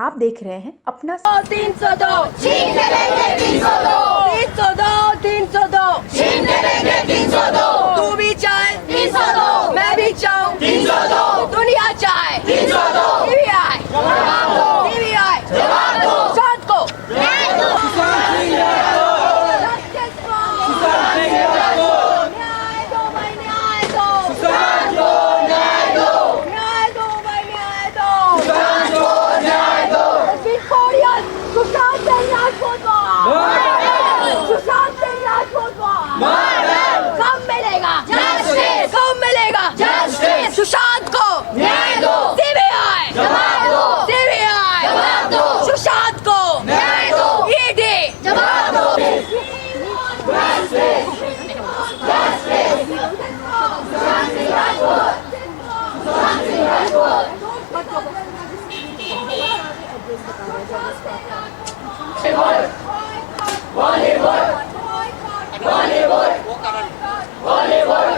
आप देख रहे हैं अपना 302 छीन के लेंगे 302 302 छीन के लेंगे 302 तू भी चाहे 302 मैं भी चाहूं 302 दुनिया चाहे 302 सीबीआई जवाब दो सीबीआई जवाब दो शांत को न्याय दो जस्टिस को न्याय दो भाई न्याय दो शांत को न्याय दो न्याय दो भाई न्याय दो शांत को न्याय दो victorious सुशांत सिंह राजपूत सुशांत सिंह राजपूत कब मिलेगा जस्टिस कब मिलेगा जस्टिस सुशांत को न्याय दो सीबीआई जवाब दो सीबीआई जवाब दो सुशांत को न्याय दो ईडी जवाब दो जस्टिस जस्टिस सुशांत सिंह राजपूत सुशांत सिंह राजपूत बॉलीवुड बॉलीवुड बॉलीवुड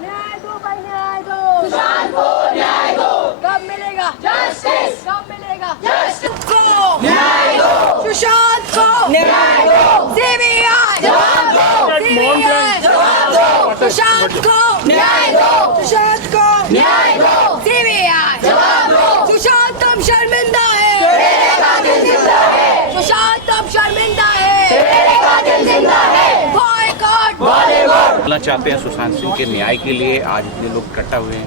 न्याय दो भाई न्याय दो सुशांत को न्याय दो कब मिलेगा जस्टिस कब मिलेगा जस्टिस को न्याय दो सुशांत को न्याय दो सीबीआई जवाब दो सीबीआई जवाब दो सुशांत को न्याय दो सुशांत को न्याय दो सीबीआई जवाब दो सुशांत अब शर्मिंदा है तेरे कातिल जिंदा है सुशांत अब शर्मिंदा है तेरे कातिल जिंदा है बॉयकॉट बॉलीवुड बोलना चाहते हैं सुशांत सिंह के न्याय के लिए आज इतने लोग इकट्ठा हुए हैं।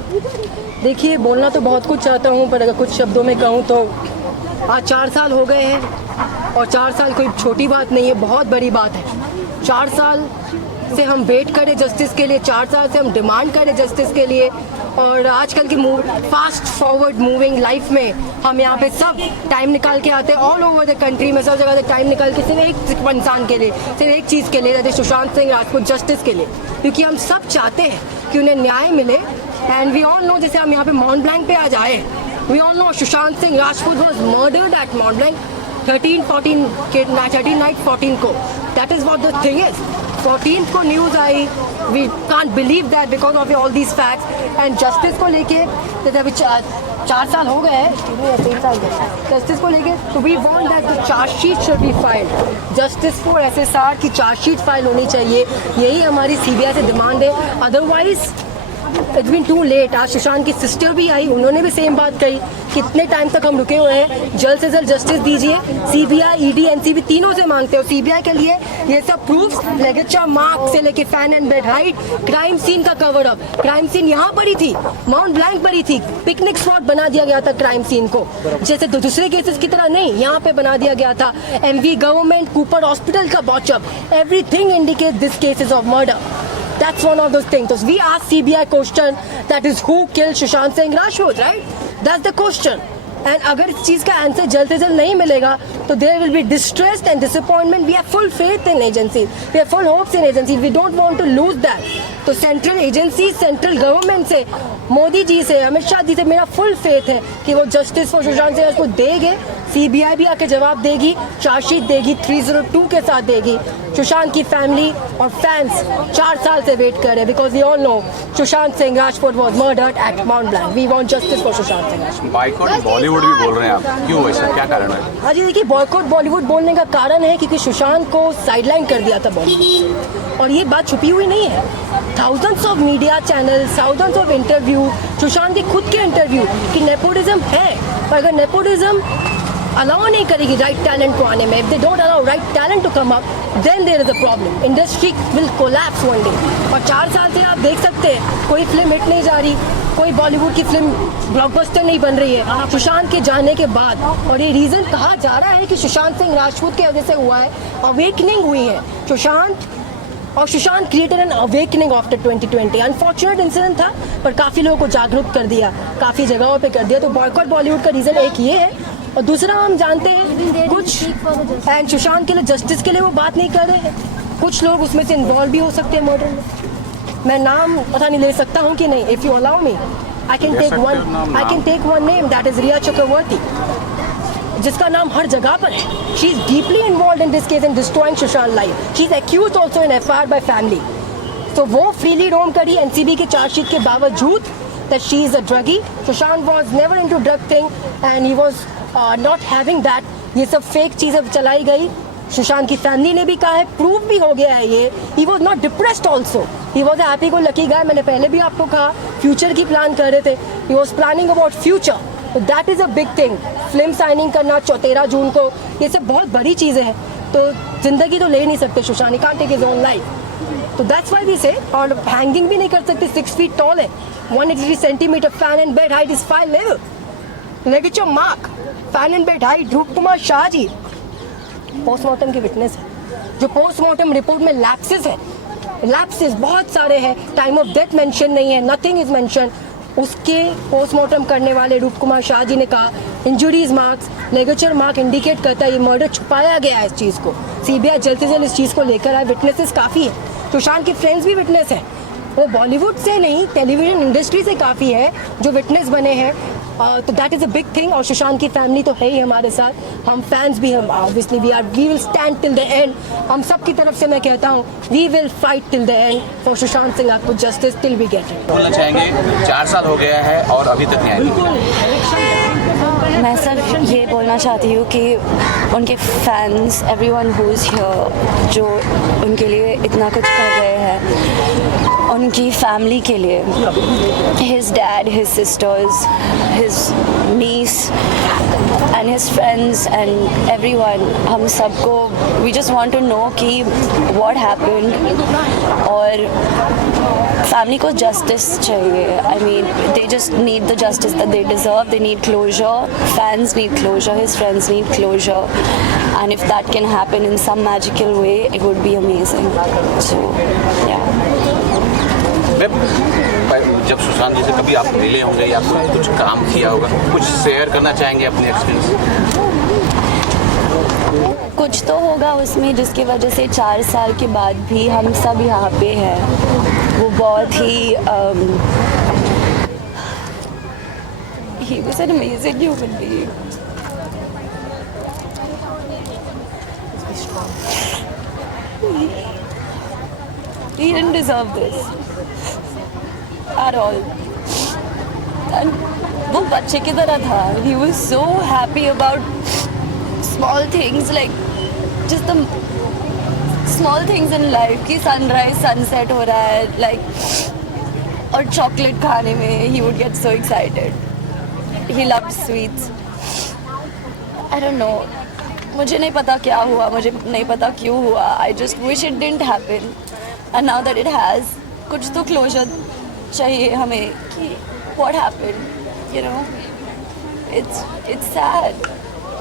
देखिए बोलना तो बहुत कुछ चाहता हूँ पर अगर कुछ शब्दों में कहूँ तो आज 4 साल हो गए हैं और 4 साल कोई छोटी बात नहीं है, बहुत बड़ी बात है। 4 साल से हम वेट करें जस्टिस के लिए, 4 साल से हम डिमांड करें जस्टिस के लिए और आजकल की फास्ट फॉरवर्ड मूविंग लाइफ में हम यहाँ पे सब टाइम निकाल के आते हैं ऑल ओवर द कंट्री में, सब जगह से टाइम निकाल के सिर्फ एक इंसान के लिए, सिर्फ एक चीज़ के लिए, that is Sushant Singh Rajput justice के लिए, क्योंकि हम सब चाहते हैं कि उन्हें न्याय मिले। एंड वी ऑल नो, जैसे हम यहाँ पे माउंट ब्लैंक पे आज आए, we all know Sushant Singh Rajput was murdered at mount Blanc 13 night 14 को। That is what the thing is 14th को न्यूज़ आई, we can't believe that because of all these facts. And justice को लेके जैसे अभी 4 साल हो गए हैं, 3 साल जस्टिस को लेके, तो we want that the chargesheet should be filed, justice for SSR की चार्जशीट फाइल होनी चाहिए, यही हमारी सीबीआई से डिमांड है। Otherwise it's been too late. आज सुशांत की सिस्टर भी आई, उन्होंने भी सेम बात कही, कितने टाइम तक हम रुके हुए हैं, जल्द से जल्द जस्टिस दीजिए। सीबीआई ईडी एनसीबी तीनों से मांगते हो, सीबीआई के लिए ये सब प्रूफ्स, लेगेचा मार्क से लेके fan and bed height, crime scene का कवर अप, क्राइम सीन यहाँ पर ही थी, माउंट ब्लैंक पर ही थी, पिकनिक स्पॉट बना दिया गया था क्राइम सीन को, जैसे दूसरे केसेस की तरह नहीं, यहाँ पे बना दिया गया था। एमवी गवर्नमेंट कूपर हॉस्पिटल का botch up, everything indicate this cases of murder. That's one of those things. So we ask CBI question, that is who killed Sushant Singh Rajput, right? That's the question. And अगर इस चीज़ का answer जल्द से जल्द नहीं मिलेगा तो there will be distress and disappointment. We have full faith in agencies. We have full hopes in agencies. We don't want to lose that. तो सेंट्रल एजेंसी, सेंट्रल गवर्नमेंट से, मोदी जी से, अमित शाह जी से मेरा फुल फेथ है कि वो जस्टिस फॉर सुशांत सिंह राजपूत देंगे। CBI भी आके जवाब देगी, चार्जशीट देगी, 302 के साथ देगी। सुशांत की फैमिली और फैंस 4 साल से वेट कर रहे हैं, because we all know Sushant Singh Rajput was murdered at mount blank. We want justice for Sushant Singh Rajput. Boycott Bollywood भी बोल रहे हैं आप, क्यों ऐसा, क्या कारण है? हाँ जी, देखिए बॉयकॉट बॉलीवुड बोलने का कारण है क्योंकि सुशांत को साइडलाइन कर दिया था बॉलीवुड, और ये बात छुपी हुई नहीं है। Thousands of media channel, thousands of interview, Sushant के खुद के इंटरव्यू कि नेपोटिज्म है, पर अगर नेपोटिज्म अलाउ नहीं करेगी राइट टैलेंट को आने में, if they don't allow right talent to come up, then there is a problem, industry will collapse one day. और 4 साल से आप देख सकते हैं कोई फिल्म हिट नहीं जा रही, कोई बॉलीवुड की फिल्म ब्लॉकबस्टर नहीं बन रही है सुशांत के जाने के बाद। और ये रीज़न कहा जा रहा है कि सुशांत सिंह राजपूत की वजह से हुआ है, अवेकनिंग हुई है सुशांत, और Sushant created an awakening after 2020। Unfortunate incident था पर काफ़ी लोगों को जागरूक कर दिया, काफ़ी जगहों पे कर दिया। तो बॉयकॉट बॉलीवुड का रीज़न एक ये है, और दूसरा हम जानते हैं कुछ एंड सुशांत के लिए, जस्टिस के लिए वो बात नहीं कर रहे हैं, कुछ लोग उसमें से इन्वॉल्व भी हो सकते हैं मर्डर में। मैं नाम पता नहीं ले सकता हूँ कि नहीं, if you allow me I can take one name, that is Rhea Chakraborty, जिसका नाम हर जगह पर है। She is deeply involve in this case in destroying Sushant life. She is accused also in FIR by family. तो वो फ्रीली रोम करी एनसीबी के चार्जशीट के बावजूद, that she is a druggie. Sushant was never into drug thing and he was not having that. ये सब fake चीज़ें चलाई गई. सुशांत की फैमिली ने भी कहा है, प्रूव भी हो गया है ये. He was not depressed also, he was happy go lucky guy. मैंने पहले भी आपको कहा फ्यूचर की प्लान कर रहे थे. He was planning about future. तो that is a big thing. Film signing करना 13 जून को, ये सब बहुत बड़ी चीज़ें हैं. तो जिंदगी तो ले नहीं सकते Sushant, he can't take his own life. तो दैट्स व्हाई वी से. और हैंगिंग भी नहीं कर सकते, 6 feet टॉल है, 183 centimetre. Fan and bed height is 5 level. लेकिन mark fan and bed height. रूप कुमार शाह जी पोस्टमार्टम की विटनेस है. जो पोस्टमार्टम रिपोर्ट में लैप्सेस है, लैप्सेस बहुत सारे हैं. टाइम ऑफ डेथ मेंशन नहीं है, नथिंग इज मेंशन. उसके पोस्टमार्टम करने वाले रूप कुमार शाह जी ने कहा injuries marks, ligature mark indicate करता है ये मर्डर छुपाया गया है. इस चीज़ को सीबीआई जल्द से जल्द इस चीज़ को लेकर आए. विटनेसेस काफ़ी है. सुशांत के फ्रेंड्स भी विटनेस है. वो बॉलीवुड से नहीं, टेलीविजन इंडस्ट्री से काफ़ी है जो विटनेस बने हैं. तो that is a big thing. और सुशांत की फैमिली तो है ही हमारे साथ. हम फैंस भी, हम obviously we will stand till the end. हम सब की तरफ से मैं कहता हूँ we will fight till the end for Sushant Singh Rajput justice till we get it. बोलना चाहेंगे 4 साल हो गया है और अभी तक न्याय नहीं मिला. मैं सिर्फ ये बोलना चाहती हूँ कि उनके fans, everyone who is here, जो उनके लिए इतना कुछ कर रहे हैं, उनकी फैमिली के लिए, his dad, his sisters, his niece and his friends and everyone, हम सबको we just want to know कि what happened. और फैमिली को जस्टिस चाहिए. I mean, they just need the justice that they deserve. They need closure. Fans need closure. His friends need closure. And if that can happen in some magical way, it would be amazing. So, yeah. जब सुशांत जी से कभी आप मिले होंगे या कुछ काम किया होगा, कुछ शेयर करना चाहेंगे अपने एक्सपीरियंस? कुछ तो होगा उसमें जिसकी वजह से 4 साल के बाद भी हम सब यहाँ पे हैं. वो बहुत ही he was an amazing human being. He didn't deserve this at all. And वो बच्चे की तरह था. He was so happy about small things, like just the small things in life, कि sunrise sunset हो रहा है, like, और chocolate खाने में he would get so excited. He loved sweets. I don't know. मुझे नहीं पता क्या हुआ, मुझे नहीं पता क्यों हुआ. I just wish it didn't happen. And now that it has, कुछ तो closure चाहिए हमें कि what happened, you know. It's sad.